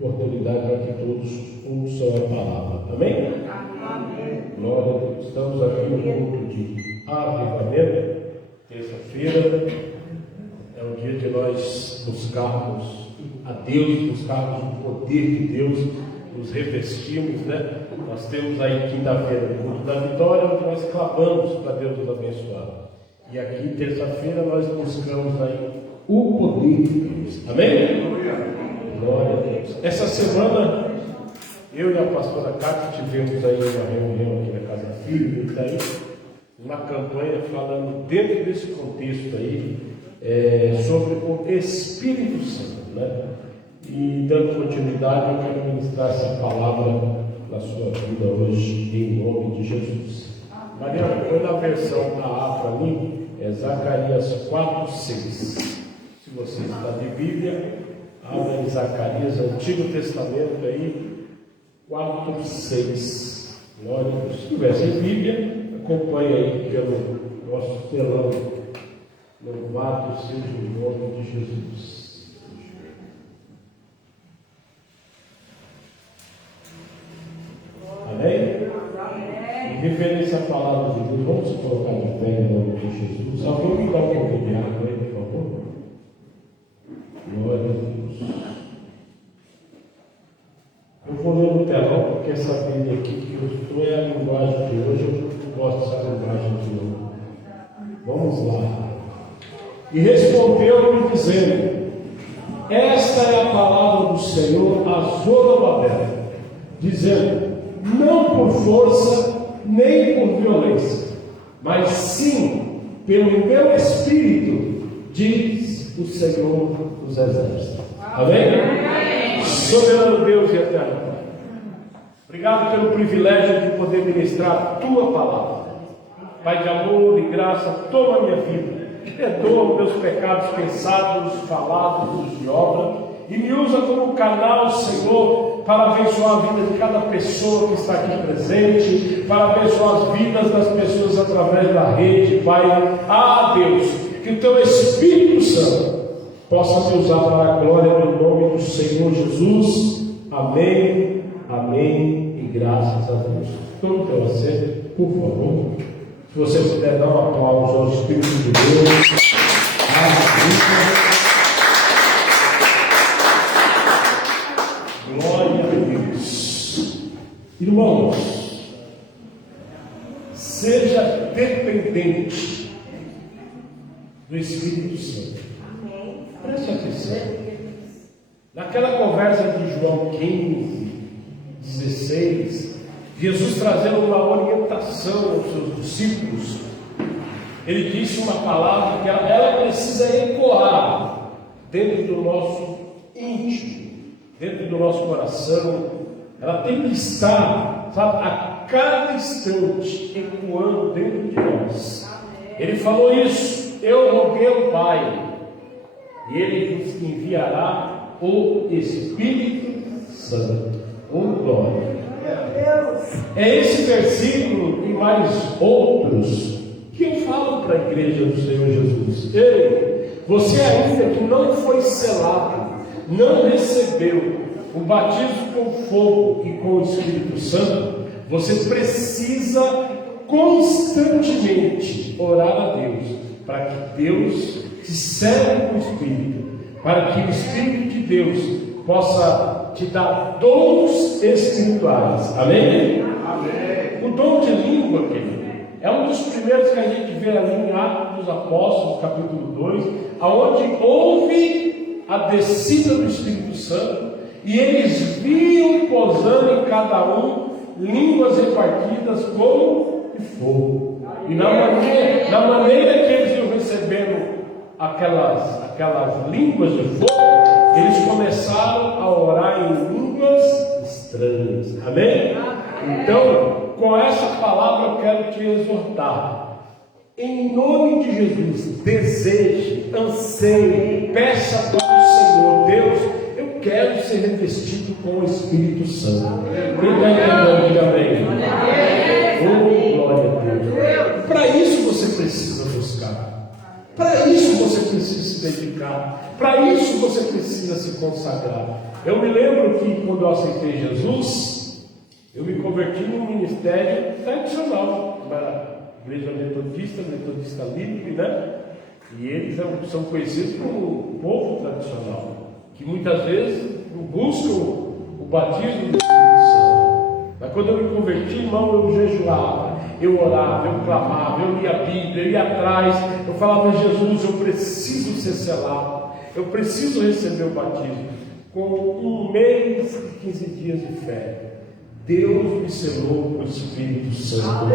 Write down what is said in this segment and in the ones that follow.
oportunidade para que todos ouçam a palavra. Amém? Amém. Glória a Deus. Estamos aqui no culto de avivamento. Terça-feira é o dia de nós buscarmos a Deus, buscarmos o poder de Deus, nos revestirmos, né? Nós temos aí quinta-feira o culto da vitória, onde nós clamamos para Deus nos abençoar. E aqui, terça-feira, nós buscamos aí o poder de Deus. Amém? Glória a Deus. Essa semana, eu e a pastora Cátia tivemos aí uma reunião aqui na Casa Filho, e daí uma campanha falando dentro desse contexto aí, sobre o Espírito Santo, né? E dando continuidade, eu quero ministrar essa palavra na sua vida hoje, em nome de Jesus. Mariana, foi na versão A para mim, é Zacarias 4:6. Se você está de Bíblia, abra em Zacarias, Antigo Testamento aí, 4:6. Glória a Deus. Se tiver sem Bíblia, acompanhe aí pelo nosso telão. Louvado seja o nome de Jesus. Amém? Em referência à palavra de Deus, vamos se colocar de pé em nome de Jesus. Alguém me dá um pouquinho de água aí, por favor? Glória a Deus. Eu vou ler no telão, porque essa Bíblia aqui que eu estou é a linguagem de hoje, eu gosto dessa linguagem de hoje. Vamos lá. E respondeu-me dizendo: esta é a palavra do Senhor a Zorobabel, dizendo: não por força nem por violência, mas sim pelo meu Espírito, diz o Senhor dos Exércitos. Amém? Soberano Deus e eterno Pai, obrigado pelo privilégio de poder ministrar a Tua palavra. Pai de amor e graça, toma a minha vida, perdoa meus pecados pensados, falados, de obra, e me usa como canal, Senhor, para abençoar a vida de cada pessoa que está aqui presente, para abençoar as vidas das pessoas através da rede, Pai. Ah, Deus, que o Teu Espírito Santo possa me usar para a glória do nome do Senhor Jesus. Amém, amém e graças a Deus. Tome o teu assento, por favor. Se você puder dar um aplauso ao Espírito de Deus. Glória a Deus. Irmãos, seja dependente do Espírito Santo. Preste atenção. Naquela conversa de João 15, 16, Jesus trazendo uma orientação aos seus discípulos, ele disse uma palavra que ela precisa ecoar dentro do nosso íntimo, dentro do nosso coração. Ela tem que estar, sabe, a cada instante ecoando dentro de nós. Ele falou isso: eu roguei ao Pai, e Ele vos enviará o Espírito Santo. Glória. É esse versículo e mais outros que eu falo para a igreja do Senhor Jesus. Ei, você ainda que não foi selado, não recebeu o batismo com fogo e com o Espírito Santo, você precisa constantemente orar a Deus, para que Deus se serve com o Espírito, para que o Espírito de Deus possa te dar dons espirituais. Amém? Amém. O dom de língua, querido, é um dos primeiros que a gente vê ali em Atos dos Apóstolos, capítulo 2, aonde houve a descida do Espírito Santo, e eles viam posando em cada um línguas repartidas como de fogo. E na maneira que eles iam recebendo aquelas línguas de fogo, eles começaram a orar em línguas estranhas. Amém? Então, com essa palavra eu quero te exortar. Em nome de Jesus, deseje, anseie, peça para o Senhor: Deus, eu quero ser revestido com o Espírito Santo. Quem está entendendo? Diga amém. Oh, glória a Deus. Para isso você precisa buscar. Para isso você precisa se se dedicar. Para isso você precisa se consagrar. Eu me lembro que quando eu aceitei Jesus, eu me converti num ministério tradicional, uma igreja metodista livre, né? E eles são conhecidos como um povo tradicional, que muitas vezes buscam o batismo do Espírito Santo. Mas quando eu me converti, irmão, eu jejuava, eu orava, eu clamava, eu lia a Bíblia, eu ia atrás, eu falava: Jesus, eu preciso ser selado, eu preciso receber o batismo. Com 1 mês e 15 dias de fé, Deus me selou com o Espírito Santo.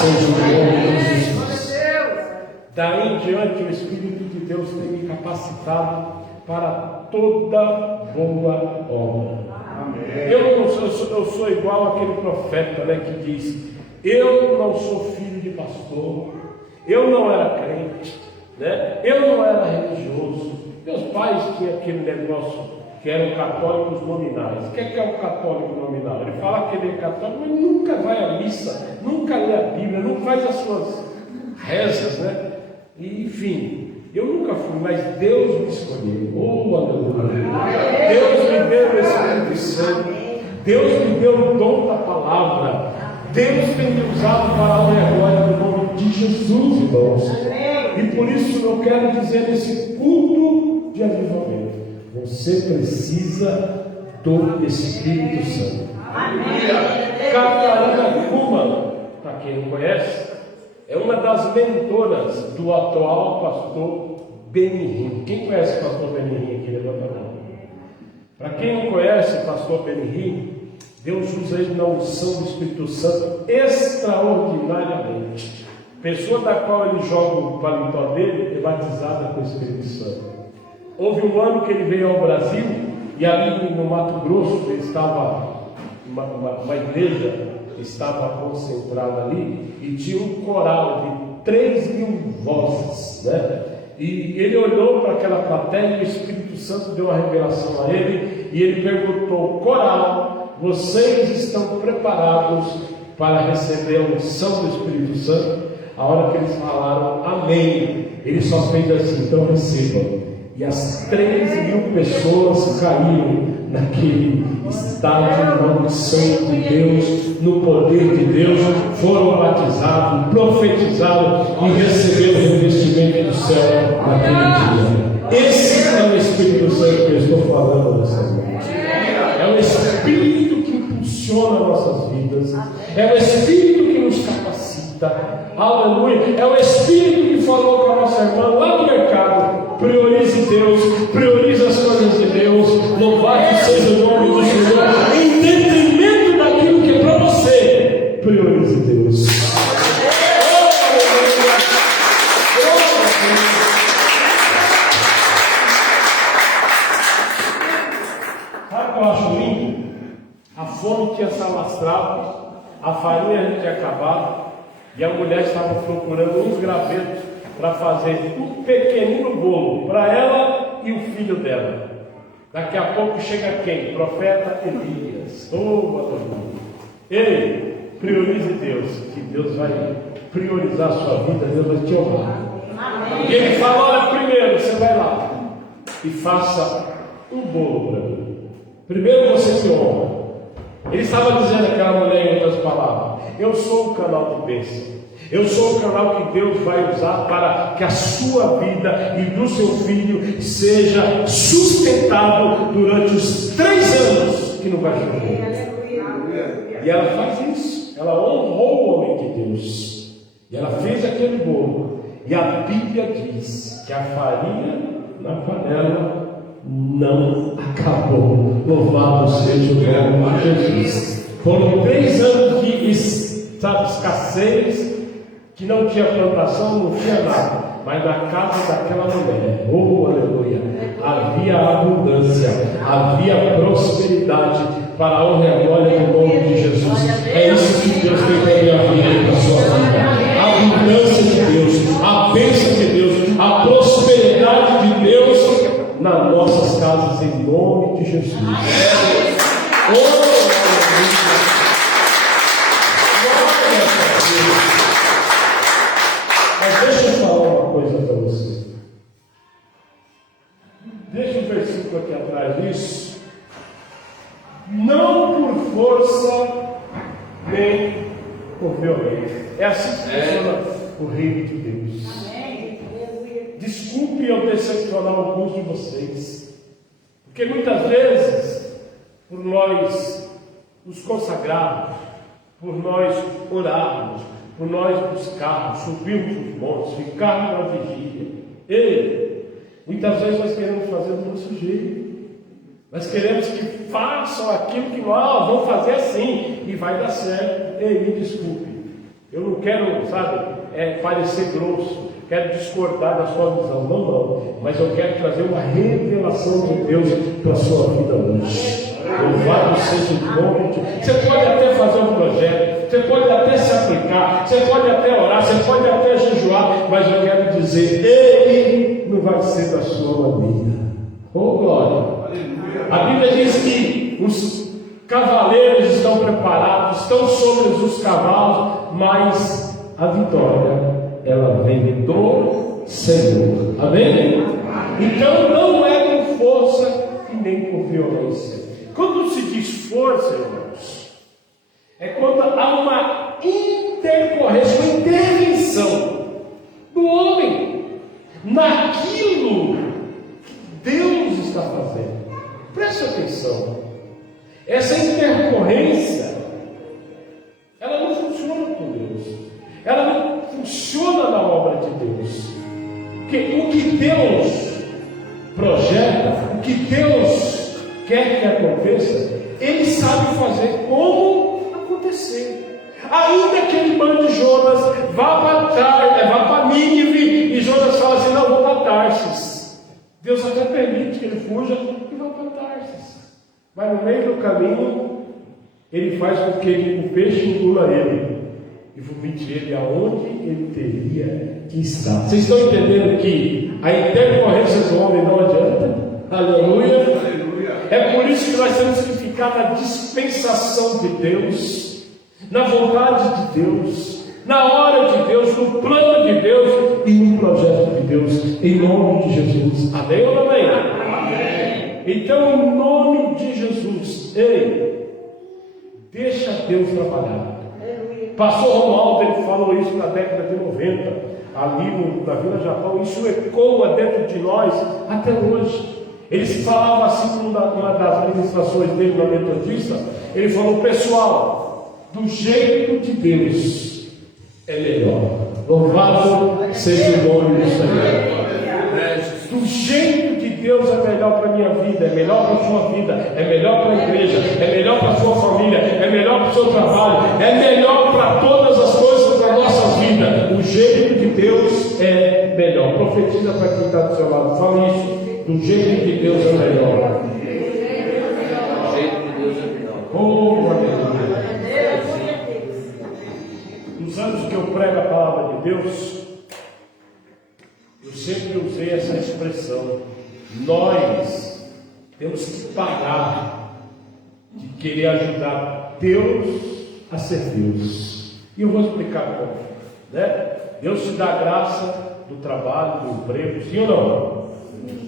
Seja o nome de Jesus. Daí em diante, o Espírito de Deus tem me capacitado para toda boa obra. Amém. Eu sou igual aquele profeta, né, que diz: eu não sou filho de pastor, eu não era crente, né? Eu não era religioso. Meus pais tinham aquele negócio que eram católicos nominais. O que é um católico nominal? Ele fala que ele é católico, mas nunca vai à missa, nunca lê a Bíblia, não faz as suas rezas, né? E, enfim, eu nunca fui, mas Deus me escolheu. Oh, aleluia! Deus me deu o Espírito Santo, Deus me deu o dom da palavra, Deus tem me usado para a honra e a glória do nome de Jesus, irmãos. E por isso eu quero dizer nesse culto de avivamento: você precisa do Espírito Santo. Catarina Kuma, para quem não conhece, é uma das mentoras do atual pastor Benihim. Quem conhece o pastor Benihim aqui? Levanta a mão. Para quem não conhece o pastor Benihim, Deus usa ele na unção do Espírito Santo extraordinariamente. Pessoa da qual ele joga o paletó dele é batizada com o Espírito Santo. Houve um ano que ele veio ao Brasil, e ali no Mato Grosso ele estava, uma igreja estava concentrada ali, e tinha um coral de 3.000 vozes, né? E ele olhou para aquela plateia e o Espírito Santo deu uma revelação a ele, e ele perguntou: coral, vocês estão preparados para receber a unção do Espírito Santo? A hora que eles falaram amém, ele só fez assim: então recebam. E as 3.000 pessoas caíram naquele estádio na unção de Deus, no poder de Deus, foram batizados, profetizaram e receberam o revestimento do céu naquele dia. Esse é o Espírito Santo que eu estou falando nessa noite. É o Espírito que impulsiona nossas vidas, é o Espírito que nos capacita. Aleluia! É o Espírito que falou com a nossa irmã lá no mercado: priorize Deus, priorize as coisas de Deus, louvado seja o nome do Senhor, em detrimento daquilo que é para você. Priorize Deus. Sabe o que eu acho lindo? A fome tinha se alastrado, a farinha tinha acabado, e a mulher estava procurando uns gravetos para fazer um pequenino bolo para ela e o filho dela. Daqui a pouco chega quem? Profeta Elias. Oh, aleluia! Ei, priorize Deus, que Deus vai priorizar a sua vida, Deus vai te honrar. E ele fala: olha, primeiro você vai lá e faça um bolo para mim. Primeiro você me honra. Ele estava dizendo àquela mulher, em outras palavras: eu sou o canal de bênção. Eu sou o canal que Deus vai usar para que a sua vida e do seu filho seja sustentado durante os 3 anos que não vai chover. E ela faz isso. Ela honrou o homem de Deus. E ela fez aquele bolo. E a Bíblia diz que a farinha na panela não acabou. Louvado seja o nome de Jesus. Foram 3 anos de escassez, que não tinha plantação, não tinha nada, mas na casa daquela mulher, oh aleluia, havia abundância, havia prosperidade para a honra e a glória do nome de Jesus. É isso que Deus tem para a minha vida e para a sua vida: a abundância de Deus, a bênção de Deus, a prosperidade de Deus nas nossas casas, em nome de Jesus. Oh aleluia! Mas deixa eu falar uma coisa para você. força, nem por violência. É assim que funciona o reino de Deus. Desculpe eu decepcionar alguns de vocês, porque muitas vezes, por nós nos consagrarmos, por nós orarmos, por nós buscarmos, subirmos os montes, ficarmos na vigília, muitas vezes nós queremos fazer do nosso jeito. Nós queremos que façam aquilo que nós vamos fazer assim e vai dar certo. Me desculpe, eu não quero, parecer grosso, quero discordar da sua visão, não, mas eu quero trazer uma revelação de Deus para a sua vida hoje. Louvado seja o nome de Deus. Você pode até fazer um projeto, você pode até se aplicar, você pode até orar, você pode até jejuar, mas eu quero dizer, ele não vai ser da sua maneira. Oh glória! A Bíblia diz que os cavaleiros estão preparados, estão sobre os cavalos, mas a vitória, ela vem do Senhor. Amém? Então não é com força e nem com violência. Quando se diz força, irmãos, é quando há uma intercorrência, uma intervenção do homem naquilo que Deus está fazendo. Preste atenção. Essa intercorrência, ela não funciona com Deus. Ela não funciona na obra de Deus. Porque o que Deus projeta, o que Deus quer que aconteça, Ele sabe fazer como acontecer. Ainda que Ele mande Jonas, vá para Nínive, e Jonas fala assim, não, vou para Tarsis. Deus até permite que ele fuja e vá para Tarsis. Mas no meio do caminho, Ele faz com que o peixe engula ele e vomite ele aonde ele teria que estar. Vocês estão entendendo que a intercorrência do homem não adianta? Aleluia! É por isso que nós temos que ficar na dispensação de Deus, na vontade de Deus, na hora de Deus, no plano de Deus e no projeto de Deus, em nome de Jesus. Amém ou não amém? Amém. Então, em nome de Jesus, deixa Deus trabalhar. Pastor Romualdo, ele falou isso na década de 90, ali na Vila Japão. Isso ecoa dentro de nós até hoje. Ele falava assim numa das ministrações dele na Metodista. Ele falou, pessoal, do jeito de Deus é melhor. Louvado seja o nome do Senhor. Do jeito de Deus é melhor para a minha vida, é melhor para a sua vida, é melhor para a igreja, é melhor para a sua família, é melhor para o seu trabalho, é melhor para todas as coisas da nossa vida. O jeito de Deus é melhor. Profetiza para quem está do seu lado, fala isso. Do jeito de Deus é melhor. Do jeito de Deus é melhor. Oh, aleluia. Nos anos que eu prego a palavra de Deus, eu sempre usei essa expressão. Nós temos que parar de querer ajudar Deus a ser Deus. E eu vou explicar como. Deus te dá graça do trabalho, do emprego, sim ou não?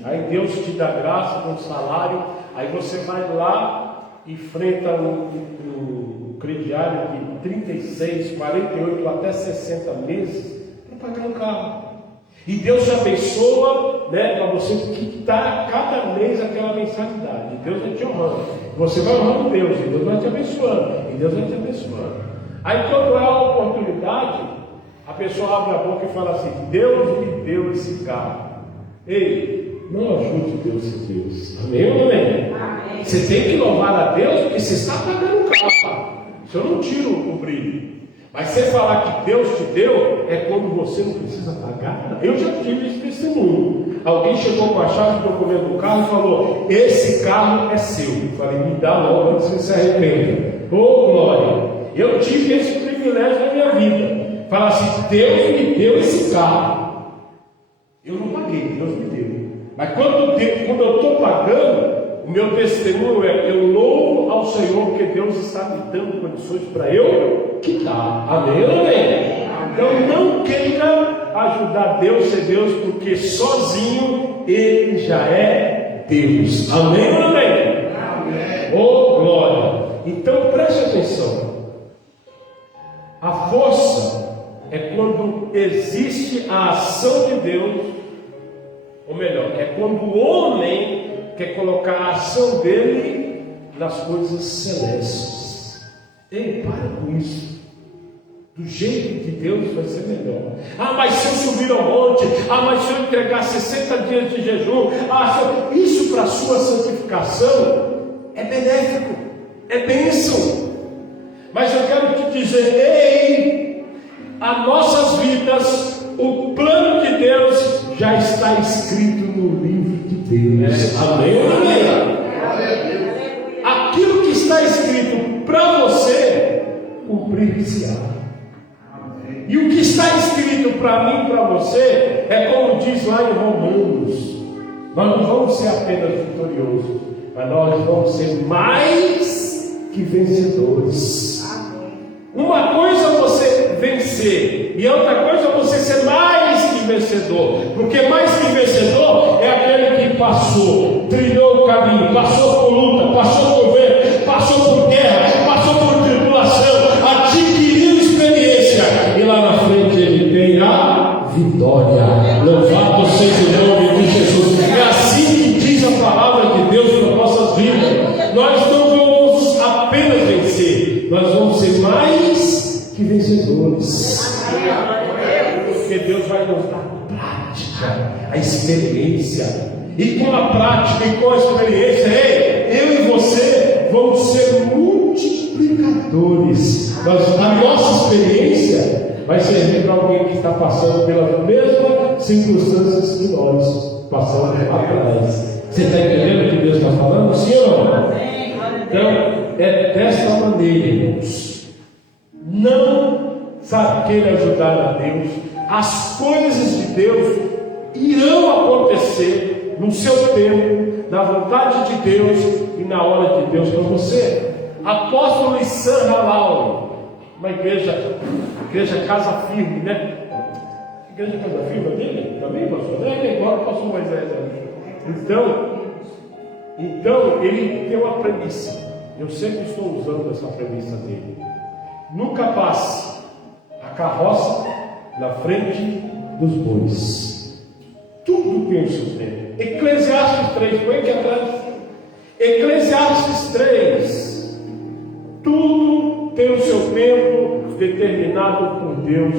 Aí Deus te dá graça com salário, aí você vai lá, enfrenta um crediário de 36, 48 até 60 meses para pagar um carro. E Deus te abençoa, para você quitar cada mês aquela mensalidade. Deus vai te honrando. Você vai honrando Deus, e Deus vai te abençoando. E Deus vai te abençoando. Aí quando há a oportunidade, a pessoa abre a boca e fala assim, Deus me deu esse carro. Não ajude Deus a ser Deus. Amém ou não amém? Amém? Você tem que louvar a Deus porque você está pagando o carro. Isso eu não tiro o brilho. Mas você falar que Deus te deu, é quando você não precisa pagar. Eu já tive esse testemunho. Alguém chegou com a chave do documento do carro e falou, esse carro é seu. Eu falei, me dá logo antes que você se arrependa. Oh glória! Eu tive esse privilégio na minha vida. Falar assim, Deus me deu esse carro. Eu não paguei, Deus me deu. Mas quando eu estou pagando, o meu testemunho é, eu louvo ao Senhor, porque Deus está me dando condições para eu quitar. Amém ou amém? Então não queira ajudar Deus a ser Deus, porque sozinho Ele já é Deus. Amém ou amém? Amém. Oh glória! Então preste existe a ação de Deus, ou melhor, é quando o homem quer colocar a ação dele nas coisas celestes. Ei, para com isso. Do jeito de Deus vai ser melhor. Mas se eu subir ao monte, mas se eu entregar 60 dias de jejum, isso para a sua santificação é benéfico, é bênção. Mas eu quero te dizer, ei, as nossas vidas, o plano de Deus já está escrito no livro de Deus. Amém? Aquilo que está escrito para você, cumprir-se-á. E o que está escrito para mim e para você, é como diz lá em Romanos, nós não vamos ser apenas vitoriosos, mas nós vamos ser mais que vencedores. Uma coisa é você vencer, e outra coisa é você ser mais que vencedor, porque mais que vencedor é aquele que passou, trilhou o caminho, passou por luta, passou por vento, passou por guerra, passou por tribulação, adquiriu experiência, e lá na frente ele tem a vitória. Louvado seja o nome de Jesus. É assim que diz a palavra de Deus para nossas vidas. Nós não vamos apenas vencer, nós vamos ser mais que vencedores, porque Deus vai nos dar a prática, a experiência, e com a prática e com a experiência, eu e você vamos ser multiplicadores. A nossa experiência vai servir para alguém que está passando pelas mesmas circunstâncias que nós passamos atrás. Você está entendendo o que Deus está falando? Sim ou não? Então, é desta maneira, irmãos. Não queira ajudar a Deus. As coisas de Deus irão acontecer no seu tempo, na vontade de Deus e na hora de Deus para você. Apóstolo Issan Halal, uma igreja Casa Firme, né? Igreja Casa Firme dele? Também, pastor? É igual o pastor Moisés. Então, ele tem uma premissa. Eu sempre estou usando essa premissa dele. Nunca passe a carroça na frente dos bois. Tudo tem o seu tempo. Eclesiastes 3, põe aqui atrás. Eclesiastes 3. Tudo tem o seu tempo determinado por Deus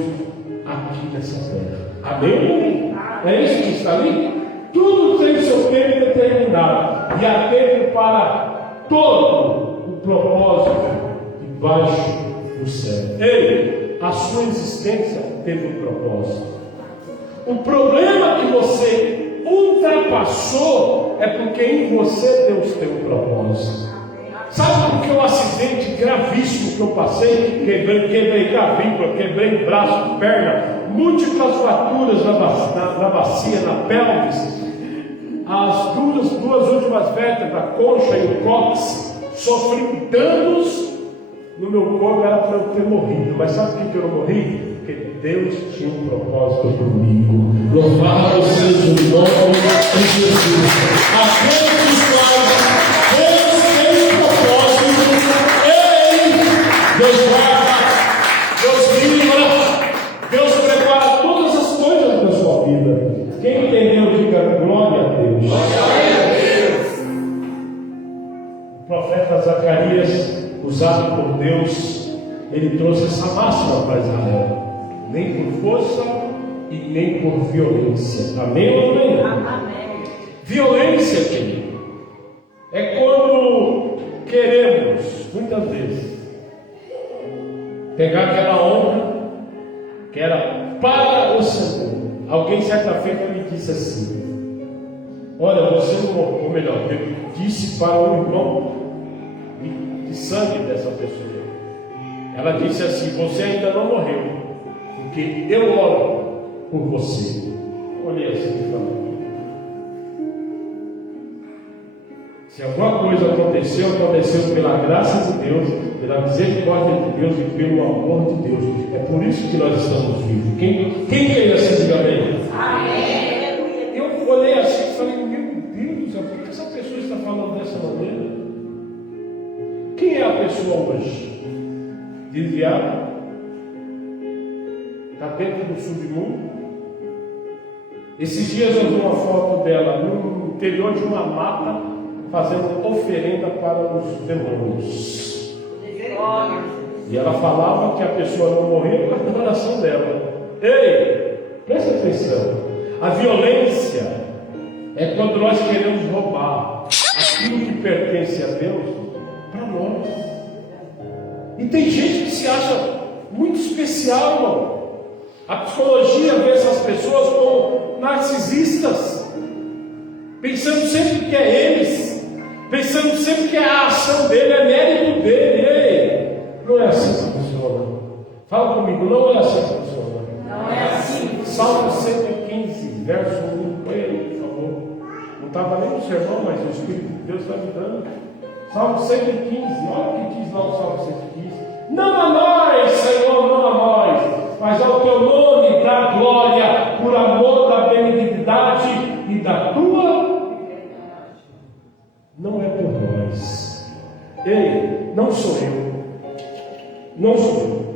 aqui nessa terra. Amém? É isso que está ali? Tudo tem o seu tempo determinado. E há tempo para todo o propósito debaixo do céu. Ei, a sua existência teve um propósito. O problema que você ultrapassou é porque em você Deus tem um propósito. Sabe por que o acidente gravíssimo que eu passei? Quebrei clavícula, quebrei braço, perna, múltiplas fraturas na bacia, na pelvis, as duas últimas vértebras, a concha e o cóccix, sofri danos no meu corpo, era para eu ter morrido. Mas sabe por que eu não morri? Porque Deus tinha um propósito comigo. Louvado seja o nome de Jesus. Aqueles dos quais Deus tem um propósito, Deus guarda, Deus livra, Deus prepara todas as coisas da sua vida. Quem entendeu, diga glória a Deus. Glória a Deus. O profeta Zacarias, usado por Deus, ele trouxe essa máxima para Israel: nem por força e nem por violência. Amém ou amém? Amém. Violência, querido, é quando queremos, muitas vezes, pegar aquela honra que era para o Senhor. Alguém certa feita me disse assim: olha, você não, ou melhor, eu disse para o irmão de sangue dessa pessoa. Ela disse assim: você ainda não morreu, porque eu oro por você. Olhei assim e falei: se alguma coisa aconteceu, aconteceu pela graça de Deus, pela misericórdia de Deus e pelo amor de Deus. É por isso que nós estamos vivos. Quem quer assim, diga amém? Amém. Eu olhei assim e falei: meu Deus do céu, por que essa pessoa está falando dessa maneira? Quem é a pessoa hoje? Desviada? está dentro do submundo. Esses dias eu vi uma foto dela no interior de uma mata, fazendo oferenda para os demônios. E ela falava que a pessoa não morria por causa da oração dela. Ei, presta atenção. A violência é quando nós queremos roubar aquilo que pertence a Deus para nós. E tem gente que se acha muito especial, irmão. A psicologia vê essas pessoas como narcisistas, pensando sempre que é eles, pensando sempre que a ação dele é mérito dele. Ei, não é assim que funciona. Fala comigo, não é assim que funciona. Não é assim. Salmo 115, verso 1, põe aí, por favor. Não estava nem no sermão, mas o Espírito de Deus está me dando. Salmo 115, olha o que diz lá o Salmo 115. Não a nós, Senhor, não a nós, mas ao teu nome dá glória, por amor da benignidade e da tua. Não é por nós. Ei, não sou eu. Não sou eu.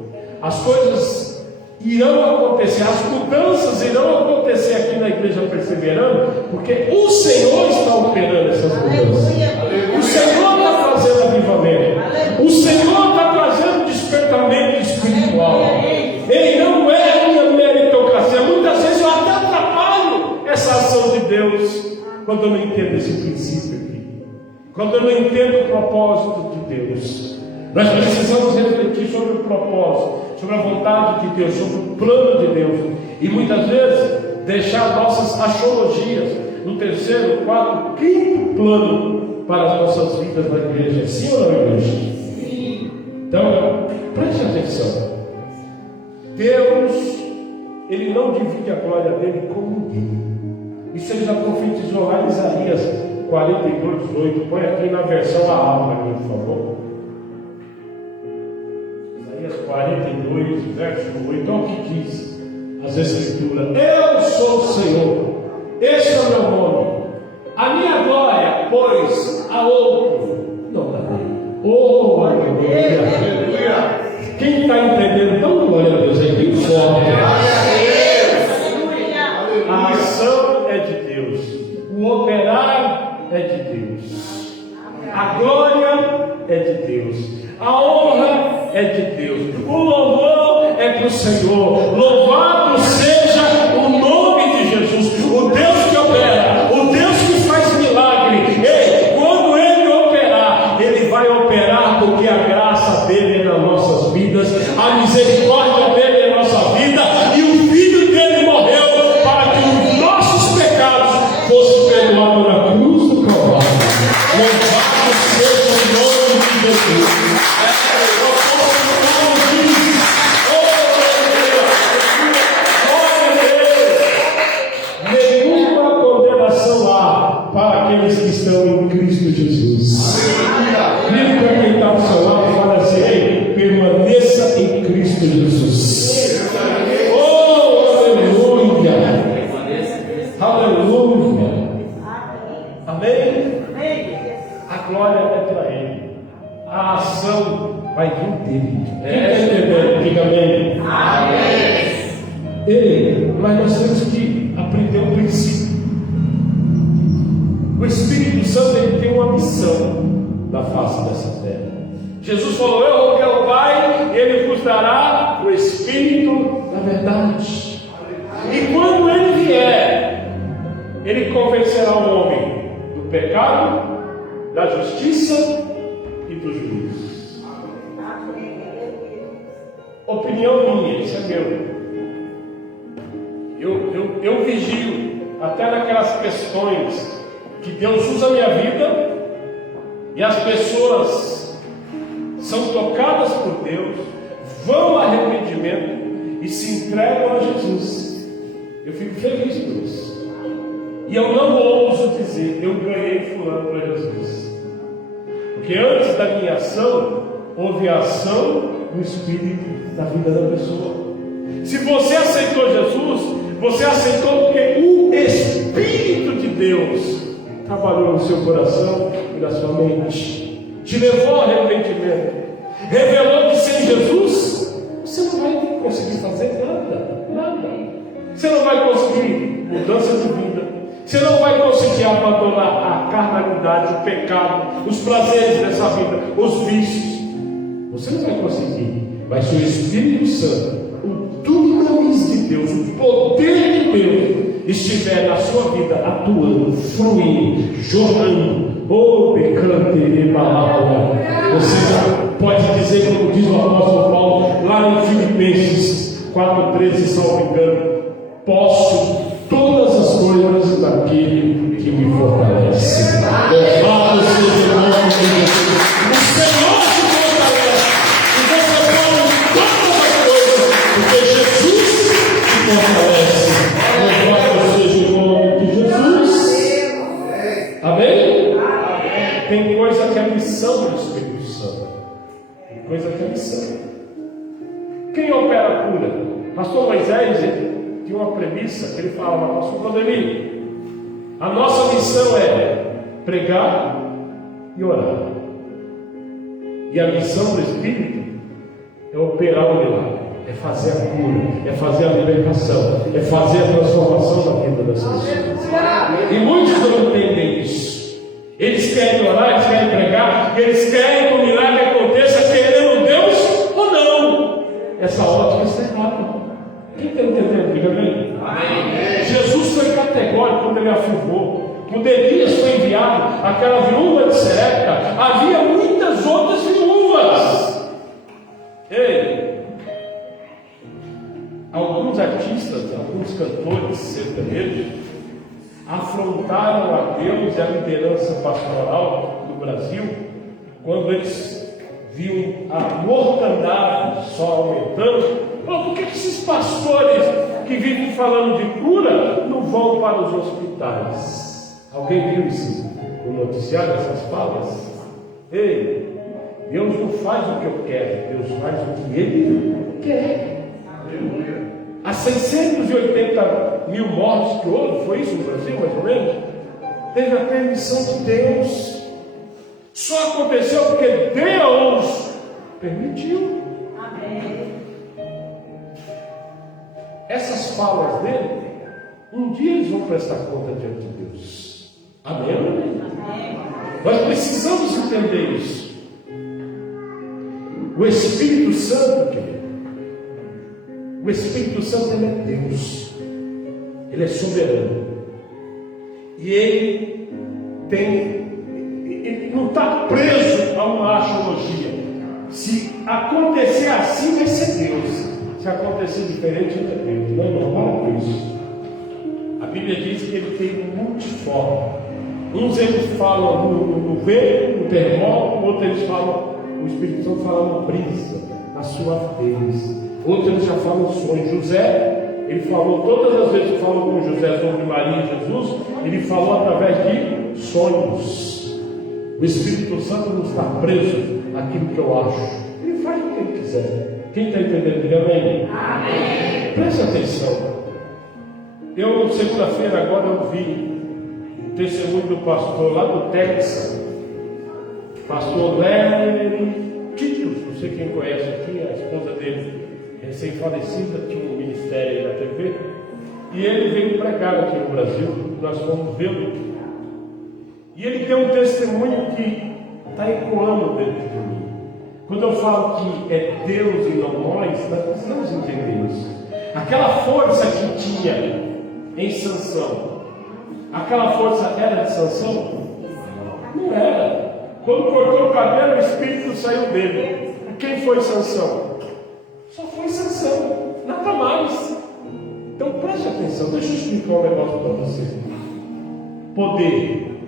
As coisas irão acontecer, as mudanças irão acontecer aqui na igreja perseverando, porque o Senhor está operando essas mudanças. O Senhor está trazendo avivamento. O Senhor está trazendo despertamento espiritual. Ei, não é a minha meritocracia. Muitas vezes eu até atrapalho essa ação de Deus quando eu não entendo esse princípio aqui, quando eu não entendo o propósito de Deus. Nós precisamos refletir sobre o propósito, sobre a vontade de Deus, sobre o plano de Deus, e muitas vezes deixar nossas axiologias no terceiro, quarto, quinto plano para as nossas vidas na igreja. Sim ou não, igreja? Sim. Então, preste atenção. Deus, Ele não divide a glória dele com ninguém. Isso Ele já profetizou lá em Isaías 42:8. Põe aqui na versão a alma, por favor. 42, verso 8, olha o que diz as Escrituras: eu sou o Senhor, esse é o meu nome, a minha glória, pois a outro não darei. Oh, aleluia! Quem está entendendo? Então, glória a Deus, aí bem forte. A ação é de Deus, o operar é de Deus, a glória é de Deus, a honra é de Deus, o louvor é para o Senhor. Louvado seja o nome de Jesus, o Deus que opera, o Deus que faz milagre. Ei, quando Ele operar, Ele vai operar porque a graça dele é nas nossas vidas, a misericórdia dele é na nossa vida, e o Filho dele morreu para que os nossos pecados fossem perdoados na cruz do Calvário. Louvado seja o nome de Jesus. Para aqueles que estão em Cristo Jesus. Vire para quem está ao seu lado e fala assim: ei, permaneça em Cristo Jesus. Oh, aleluia! Aleluia! Amém? A glória é para Ele, a ação vai vir dele. Diga amém. Amém. Ei, mas nós temos que aprender um princípio. O Espírito Santo, ele tem uma missão na face dessa terra. Jesus falou: eu roguei ao Pai, Ele vos dará o Espírito da verdade. E quando Ele vier, Ele convencerá o homem do pecado, da justiça e do juízo. Opinião minha, isso é meu. Eu vigio até naquelas questões que Deus usa a minha vida e as pessoas são tocadas por Deus, vão ao arrependimento e se entregam a Jesus. Eu fico feliz por isso. E eu não ouso dizer: eu ganhei fulano para Jesus, porque antes da minha ação houve a ação do Espírito na vida da pessoa. Se você aceitou Jesus, você aceitou porque o Espírito de Deus trabalhou no seu coração e na sua mente, te levou ao arrependimento, revelou que sem Jesus você não vai conseguir fazer nada, nada. Você não vai conseguir mudança de vida. Você não vai conseguir abandonar a carnalidade, o pecado, os prazeres dessa vida, os vícios. Você não vai conseguir. Mas se o Espírito Santo, o dunamis de Deus, o poder de Deus estiver na sua vida, atuando, fluindo, jorrando, becante e balada, você já pode dizer, como diz o apóstolo Paulo, lá em Filipenses 4,13, se não me engano, posso todas as coisas daquele que me fortalece. Louvado seja o nome de Jesus. O Senhor te fortalece. E você pode todas as coisas, porque Jesus te fortalece. Louvado seja o nome de Jesus. Amém? Tem coisa que é missão do Espírito Santo. Tem coisa que é missão. Quem opera a cura? Pastor Moisés tinha uma premissa que ele falava, pastor Claudemir, a nossa missão é pregar e orar. E a missão do Espírito é operar o milagre, é fazer a cura, é fazer a libertação, é fazer a transformação da vida das pessoas. E muitos não entendem isso. Eles querem orar, eles querem pregar, eles querem que o milagre aconteça querendo Deus ou não. Essa ótica está errada. Quem está entendendo? Diga bem. Jesus foi categórico quando ele afirmou. Quando Elias foi enviado, aquela viúva de Serepta, havia muitas outras viúvas. Ei, alguns artistas, alguns cantores sertanejos afrontaram a Deus e a liderança pastoral do Brasil quando eles viam a mortandade só aumentando. Por que esses pastores que vivem falando de cura não vão para os hospitais? Alguém viu isso no noticiário, essas falas? Ei, Deus não faz o que eu quero, Deus faz o que Ele quer. As 680 mil mortes que houve, foi isso no Brasil, mais ou menos? Teve a permissão de Deus. Só aconteceu porque Deus permitiu. Amém. Essas falas dele, um dia eles vão prestar conta diante de Deus. Amém? Amém. Nós precisamos entender isso. O Espírito Santo, querido, o Espírito Santo, ele é Deus. Ele é soberano. E ele não está preso a uma astrologia. Se acontecer assim, vai ser Deus. Se acontecer diferente, não é Deus. Não, para com isso. A Bíblia diz que ele tem multiforme. Uns eles falam no vento, no termômetro, outros eles falam, o Espírito Santo fala no brisa, na sua vez. Outros eles já falam sonhos. José, ele falou, todas as vezes que falou com José sobre Maria e Jesus, ele falou através de sonhos. O Espírito Santo não está preso àquilo que eu acho. Ele faz o que ele quiser. Quem está entendendo? Diga amém. Amém. Preste atenção. Eu, segunda-feira, agora eu vi o testemunho do pastor lá do Texas, pastor Larry Titius, não sei quem conhece aqui, a esposa dele, recém-falecida, tinha um ministério aí na TV, e ele veio pregar aqui no Brasil, nós fomos vê-lo, e ele tem um testemunho que está ecoando dentro de mim. Quando eu falo que é Deus e não nós precisamos entender isso. Aquela força que tinha em Sansão, aquela força era de Sansão? Não era. Quando cortou o cabelo, o espírito saiu dele. Quem foi Sansão? Só foi Sansão, nada mais. Então preste atenção, deixa eu explicar um negócio para você. Poder,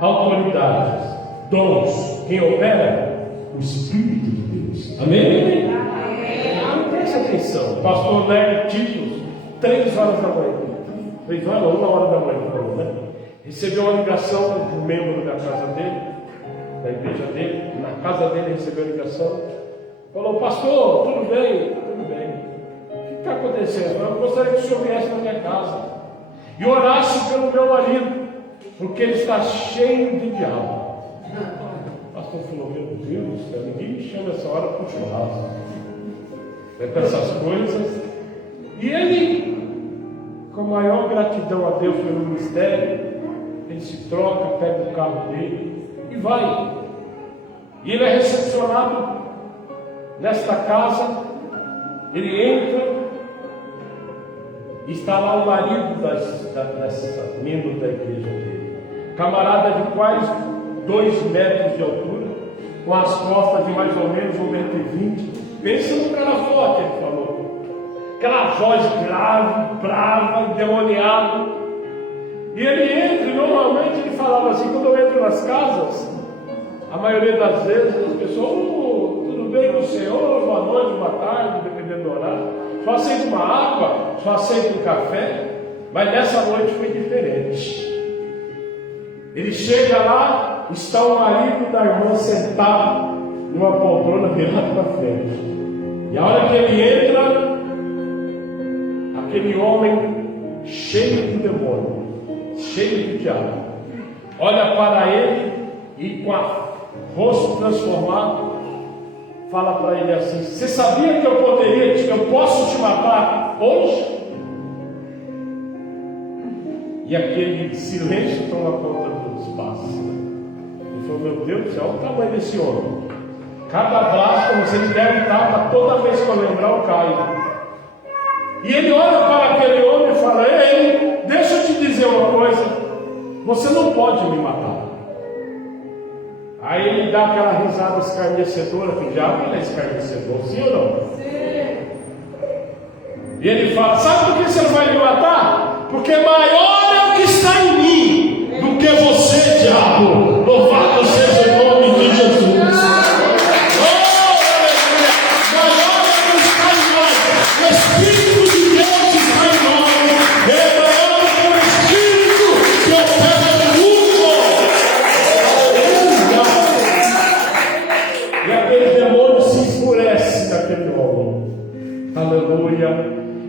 autoridade, dons, quem opera? O Espírito de Deus. Amém? Amém. Preste atenção. Pastor Larry Titius, 3 horas da manhã. 3 horas ou 1 hora da manhã, né? Recebeu uma ligação de um membro da casa dele, da igreja dele. Na casa dele recebeu a ligação. Falou, pastor, tudo bem? Tudo bem. O que está acontecendo? Eu gostaria que o senhor viesse na minha casa e orasse pelo meu marido, porque ele está cheio de diabo. O pastor falou, meu Deus, ninguém me chama essa hora para o churrasco. com essas coisas. E ele, com a maior gratidão a Deus pelo ministério, ele se troca, pega o carro dele e vai. E ele é recepcionado nesta casa. Ele entra e está lá o marido dessa membro da igreja dele, camarada de quase 2 metros de altura, com as costas de mais ou menos 1,20 m. Pensa no cara forte, ele falou. Aquela voz grave, brava, endemoniada. E ele entra, e normalmente ele falava assim, quando eu entro nas casas, a maioria das vezes as pessoas, tudo bem com o senhor, boa noite, boa tarde, dependendo do horário. Só aceito uma água, só aceito um café, mas nessa noite foi diferente. Ele chega lá, está o marido da irmã sentado numa poltrona virada para frente. E a hora que ele entra, aquele homem cheio de demônio, cheio de diabo, olha para ele e com o rosto transformado, fala para ele assim: você sabia que eu posso te matar hoje? E aquele silêncio toma conta do espaço. Ele falou: meu Deus do céu, olha o tamanho desse homem. Cada abraço, como se ele deve estar, toda vez que eu lembrar, eu caio. E ele olha para aquele homem e fala: ei, deixa eu te dizer uma coisa, você não pode me matar. Aí ele dá aquela risada escarnecedora, que diabo ele é escarnecedor, sim ou não? Sim. E ele fala: sabe por que você não vai me matar? Porque maior é o que está em mim do que você, diabo. Louvado seja o nome de Jesus.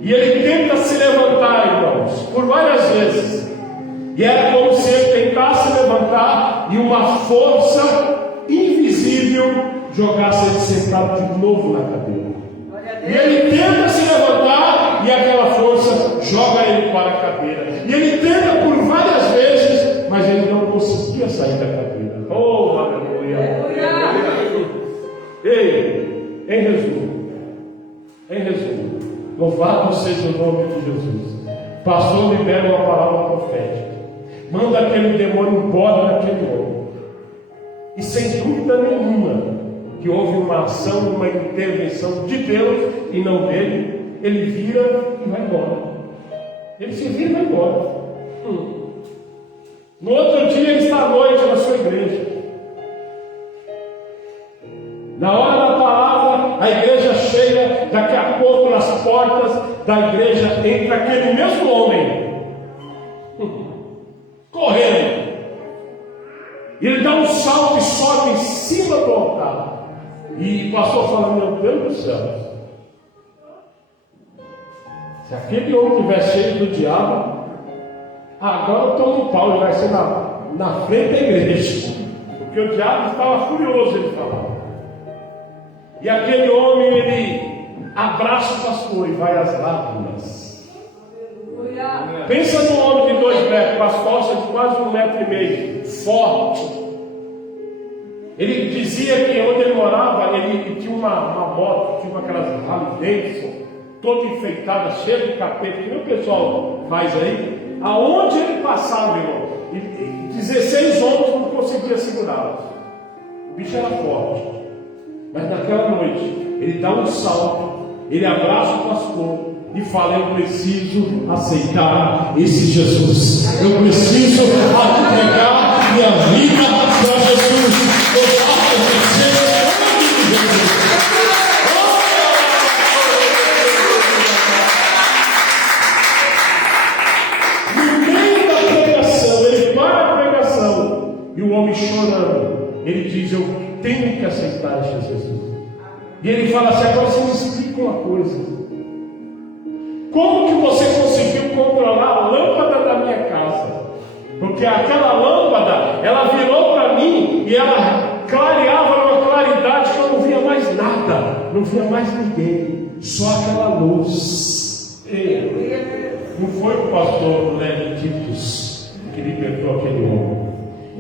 E ele tenta se levantar, irmãos, por várias vezes. E era como se ele tentasse levantar e uma força invisível jogasse ele sentado de novo na cadeira. E ele tenta se levantar e aquela força joga ele para a cadeira. E ele tenta por várias vezes, mas ele não conseguia sair da cadeira. Oh, aleluia! Ei, em resumo, louvado seja o nome de Jesus. Pastor libera uma palavra profética, manda aquele demônio embora daquele homem, e sem dúvida nenhuma que houve uma ação, uma intervenção de Deus e não dele. Ele vira e vai embora. Ele se vira e vai embora. No outro dia ele está à noite na sua igreja. Na hora da palavra, a igreja cheia, daqui a pouco nas portas da igreja entra aquele mesmo homem, correndo. E ele dá um salto e sobe em cima do altar. E o pastor fala: meu Deus do céu, se aquele homem estiver cheio do diabo, agora eu tomo um pau e vai ser na frente da igreja. Porque o diabo estava furioso, ele falava. E aquele homem, ele abraça o pastor e vai às lágrimas. Pensa num homem de 2 metros, com as costas de quase 1,5 metros, forte. Ele dizia que onde ele morava, ele tinha uma moto, tinha aquelas Harley Davidson, toda enfeitada, cheia de capeta, que o pessoal faz aí. Aonde ele passava, irmão, 16 homens não conseguiam segurá-los. O bicho era forte. Mas naquela noite, ele dá um salto, ele abraça o pastor e fala: eu preciso aceitar esse Jesus. Eu preciso entregar minha vida para Jesus. No meio da pregação, ele para a pregação e o homem chorando, ele diz: eu tenho que aceitar esse Jesus. E ele fala assim: agora você me explica uma coisa. Como que você conseguiu controlar a lâmpada da minha casa? Porque aquela lâmpada, ela virou para mim e ela clareava numa claridade que eu não via mais nada, não via mais ninguém. só aquela luz. Não foi o pastor Titus que libertou aquele homem.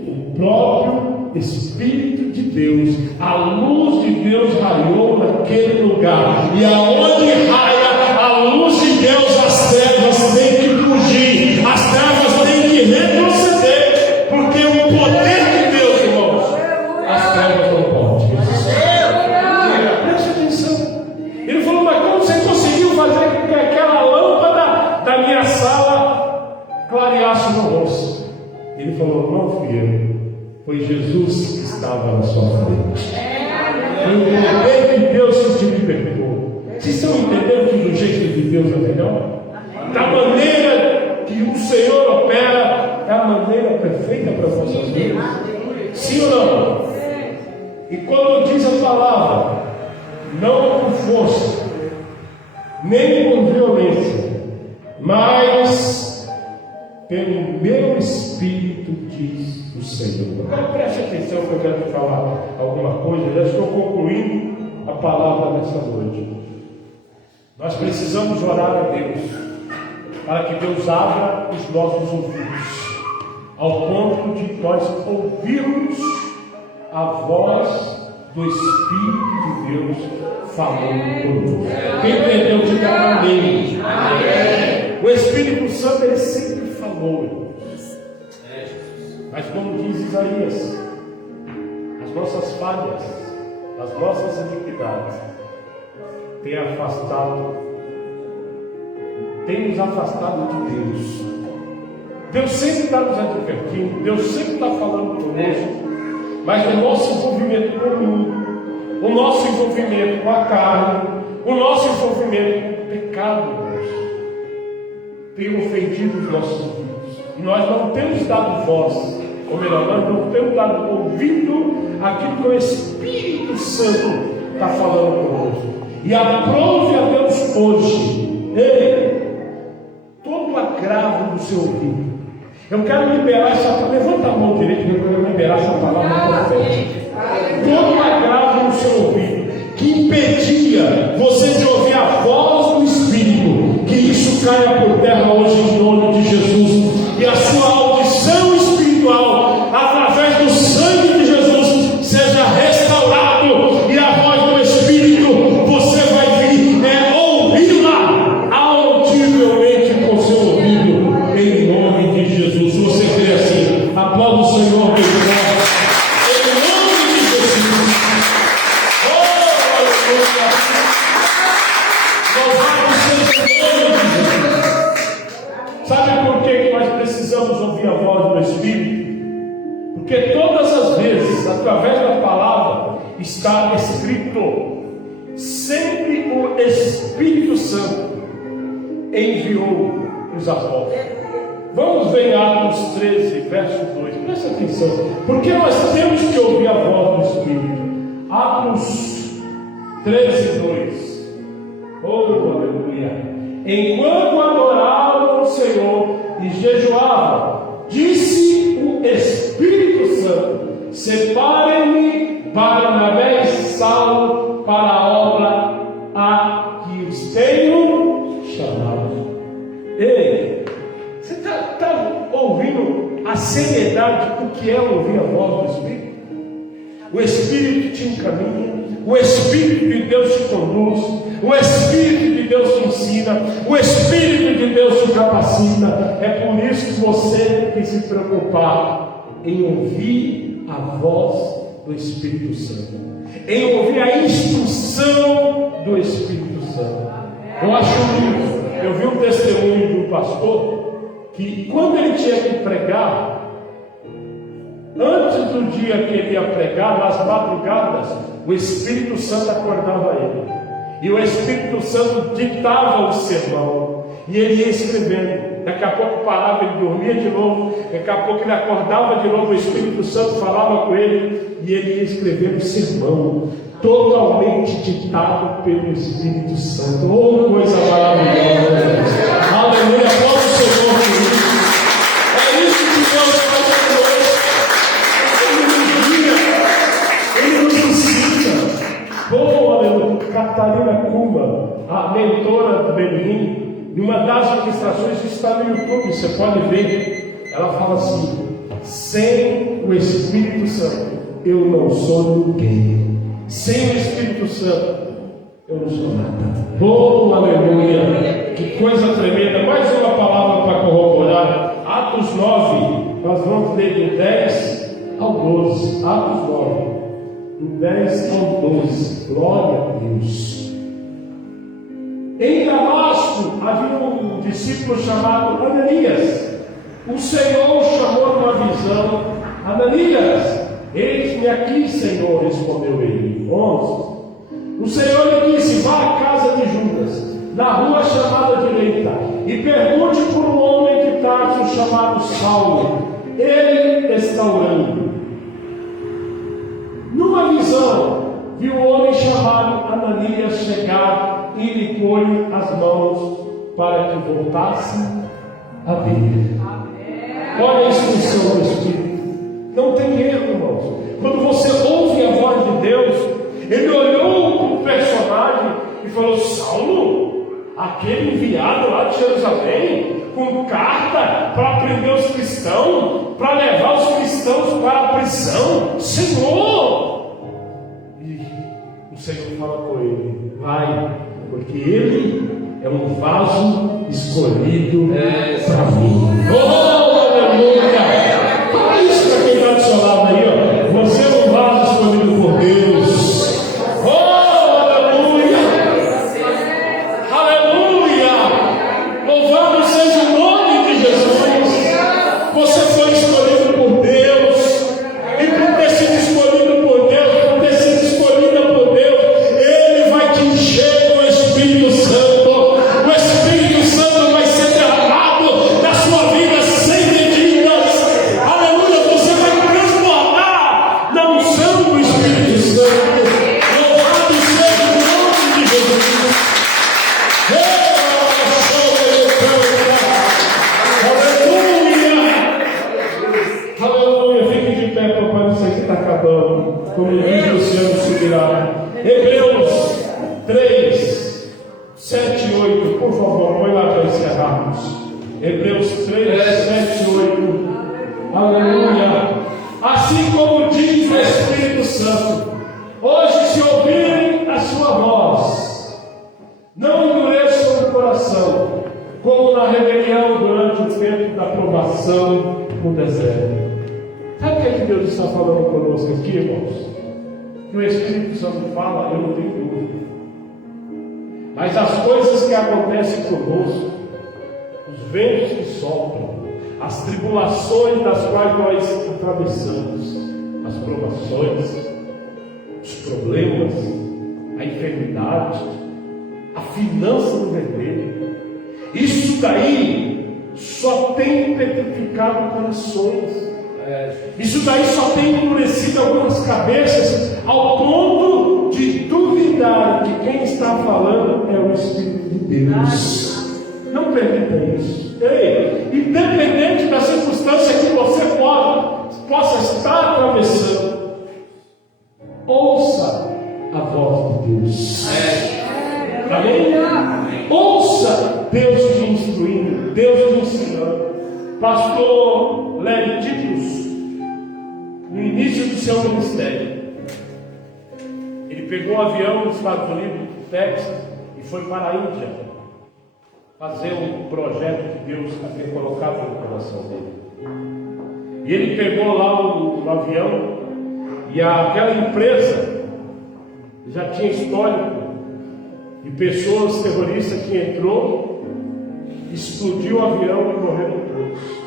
O próprio Espírito de Deus, a luz de Deus raiou naquele lugar. E aonde raia a luz de Deus, as trevas têm que fugir, as trevas têm que retroceder, porque o poder de Deus, irmãos, as trevas não podem resistir. Preste atenção. Ele falou: mas como você conseguiu fazer com que aquela lâmpada da minha sala clareasse no rosto? Ele falou: não fui eu, foi Jesus que estava na sua frente. Foi o poder de Deus que te libertou. Vocês estão entendendo que do jeito de Deus é melhor? Da maneira que o Senhor opera, é a maneira perfeita para as nossas vidas. Sim ou não? E quando diz a palavra, não com força, nem com violência, mas pelo meu Espírito, diz o Senhor. Agora preste atenção que eu quero te falar alguma coisa. Já estou concluindo a palavra nessa noite. Nós precisamos orar a Deus para que Deus abra os nossos ouvidos, ao ponto de nós ouvirmos a voz do Espírito de Deus falando conosco. Quem entendeu, diga amém. Amém. O Espírito Santo, ele sempre falou, mas como diz Isaías, as nossas falhas, as nossas iniquidades têm nos afastado de Deus. Deus sempre está nos advertindo, Deus sempre está falando conosco, mas o nosso envolvimento com o mundo, o nosso envolvimento com a carne, o nosso envolvimento com o pecado, tem ofendido os nossos ouvidos. E nós não temos dado voz, ou melhor, nós não temos dado ouvido aquilo que o Espírito Santo está falando conosco. E aprove a Deus hoje, todo o agravo do seu ouvido. Eu quero liberar essa palavra. Levanta a mão direita, eu quero liberar essa palavra profética. Todo o agravo no seu ouvido que impedia você de ouvir a voz do Espírito, que isso caia por terra hoje em nome de Jesus. E a sua audição espiritual, através do sangue de Jesus, seja restaurado. E a voz do Espírito, você vai vir ouvi-la audivelmente com o seu ouvido, em nome de Jesus. Se você crê assim, aplauda o Senhor bem forte, em nome de Jesus. Oh, aleluia! Louvado seja o nome de Jesus. Sabe por que nós precisamos ouvir a voz do Espírito? Porque todas as vezes, através da palavra, está escrito: sempre o Espírito Santo enviou os apóstolos. Vamos ver Atos 13, verso 2. Presta atenção, porque nós temos que ouvir a voz do Espírito. Atos 13, 2. Oh, aleluia! Enquanto adoravam o Senhor e jejuavam, disse o Espírito Santo: separem-me Barnabé e Saulo para a obra a que os tenho chamado. Ei, você está ouvindo a seriedade do que é ouvir a voz do Espírito? O Espírito te encaminha, o Espírito de Deus te conduz, o Espírito de Deus te ensina, o Espírito de Deus te capacita. É por isso que você tem que se preocupar em ouvir a voz do Espírito Santo, em ouvir a instrução do Espírito Santo. Eu acho lindo. Eu vi um testemunho de um pastor que, quando ele tinha que pregar, antes do dia que ele ia pregar, nas madrugadas, o Espírito Santo acordava ele. E o Espírito Santo ditava o sermão. E ele ia escrevendo. Daqui a pouco parava, ele dormia de novo. Daqui a pouco ele acordava de novo. O Espírito Santo falava com ele. E ele ia escrevendo o sermão, totalmente ditado pelo Espírito Santo. Oh, coisa maravilhosa! Aleluia! Glória ao Senhor por isso. É isso que Deus faz conosco. Ele nos ensina. Oh, aleluia! Catarina Kuma, a mentora do Benin, em uma das ministrações que está no YouTube, você pode ver, ela fala assim: sem o Espírito Santo eu não sou ninguém. Sem o Espírito Santo eu não sou nada. Oh, aleluia! Que coisa tremenda! Mais uma palavra para corroborar. Atos 9, nós vamos ler do 10 ao 12. Atos 9, do 10 ao 12. Glória a Deus. Em Damasco havia um discípulo chamado Ananias. O Senhor chamou numa visão: Ananias. Eis-me aqui, Senhor, respondeu ele. 11. O Senhor lhe disse: vá à casa de Judas, na rua chamada direita, e pergunte por um homem de Tarso chamado Saulo. Ele está orando. Numa visão, viu um homem chamado Ananias chegar e lhe pôr as mãos para que voltasse a ver. Olha a instrução do Espírito. Não tem erro, irmãos. Quando você ouve a voz de Deus, ele olhou para o personagem e falou: Saulo, aquele enviado lá de Jerusalém, com carta para prender os cristãos, para levar os cristãos para a prisão. Senhor! E o Senhor fala com ele: vai, porque ele é um vaso escolhido para mim. Oh, aleluia! Fala isso para quem está do seu lado aí, ó. Você é um vaso escolhido por Deus. Oh, aleluia! Aleluia! Louvado seja o nome de Jesus. Você foi escolhido por Deus. E por ter sido escolhido por Deus, por ter sido escolhida por Deus, Ele vai te encher com o Espírito Santo. O Espírito Santo vai ser derramado na sua vida sem medidas. Aleluia! Você vai transbordar na unção do Espírito Santo. Louvado seja o nome de Jesus. Aleluia! Aleluia! Fique de pé, papai, isso aqui está acabando. Como diz Luciano Subirá. Hebreus 3, 7 e 8. Por favor, põe lá para encerrarmos. Hebreus 3, 7 e 8. Aleluia! Assim como diz o Espírito Santo: hoje, se ouvirem a sua voz, não endureçam o coração, como na rebelião durante o tempo da provação no deserto. Sabe o que é que Deus está falando conosco aqui, irmãos? Que o Espírito Santo fala, eu não tenho dúvida. Mas as coisas que acontecem conosco, os ventos que sopram, as tribulações das quais nós atravessamos, as provações, os problemas, a enfermidade, a finança no vermelho, isso daí só tem petrificado corações. Isso daí só tem endurecido algumas cabeças ao ponto de duvidar que quem está falando é o Espírito de Deus. Não permita isso. Ei, independente da circunstância que você possa estar atravessando, ouça a voz de Deus. Amém? Ouça Deus te instruindo, Deus te ensinando. Pastor Léo Títulos, no início do seu ministério, ele pegou um avião nos Estados Unidos, do Texas, e foi para a Índia fazer um projeto que Deus havia colocado no coração dele. E ele pegou lá no avião, e aquela empresa já tinha histórico de pessoas terroristas que entrou, explodiu o avião e morreram todos.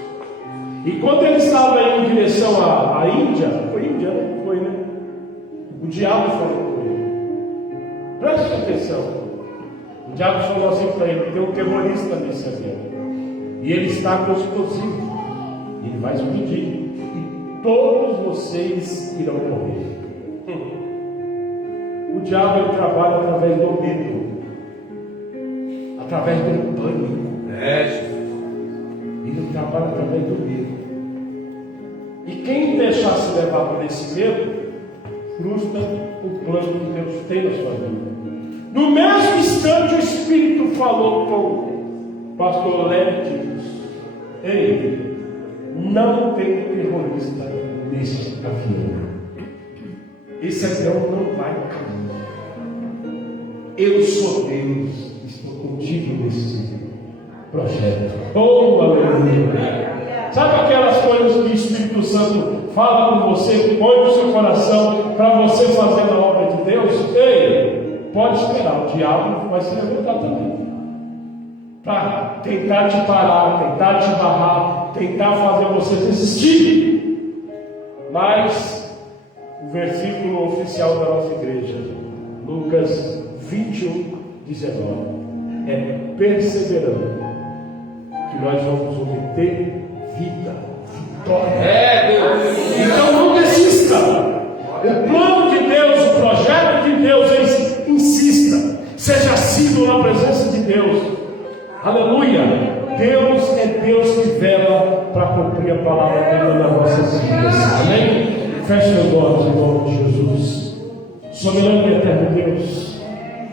E quando ele estava indo em direção à Índia, foi Índia, né? Foi, né? O diabo falou com ele: preste atenção. O diabo falou assim para ele: tem um terrorista nesse avião, e ele está com explosivo, ele vai explodir, e todos vocês irão morrer. O diabo, ele trabalha através do medo, através do pânico. Ele trabalha através do medo. E quem deixar se levar por esse medo, frustra o plano que Deus tem na sua vida. No mesmo instante, o Espírito falou com o pastor Léo: ei, não tem terrorista neste avião. Esse avião não vai cair. Eu sou Deus, estou contigo nesse projeto. Oh, aleluia! Sabe aquelas coisas que o Espírito Santo fala com você, põe no seu coração para você fazer a obra de Deus? Ei, pode esperar, o diabo vai se levantar também para tentar te parar, tentar te barrar, tentar fazer você desistir. Mas o versículo oficial da nossa igreja, Lucas 21, 19, é perseverando que nós vamos obter vida, vitória. Então não desista. O plano de Deus, o projeto de Deus, insista, seja assíduo na presença de Deus. Aleluia. Deus é Deus que vela para cumprir a palavra dele nas nossas vidas. Amém? Feche meus olhos em nome de Jesus. Soberano e eterno Deus,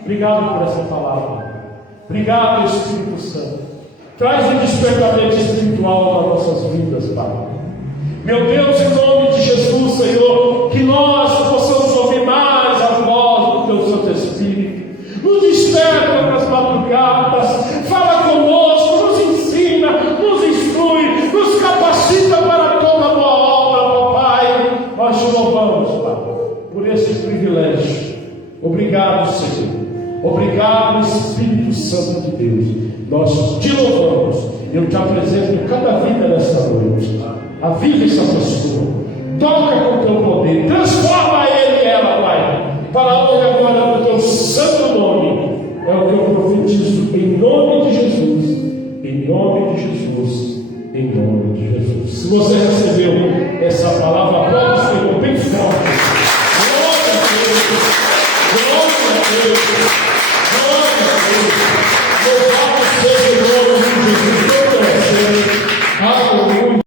obrigado por essa palavra. Obrigado, Espírito Santo. Traz um despertamento espiritual nas nossas vidas, Pai. Meu Deus, em nome de Jesus, Senhor, que nós possamos ouvir mais a voz do Teu Santo Espírito. Nos desperta nas madrugadas, fala conosco, nos ensina, nos instrui, nos capacita para toda boa obra, Pai. Nós te louvamos, Pai, por esse privilégio. Obrigado, Senhor. Obrigado, Espírito Santo de Deus. Nós te louvamos. Eu te apresento cada vida nesta noite. Aviva essa pessoa. Toca com o teu poder. Transforma ele e ela, Pai, para a honra agora do teu santo nome. É o que eu profetizo em nome de Jesus. Em nome de Jesus. Em nome de Jesus. Se você recebeu essa palavra,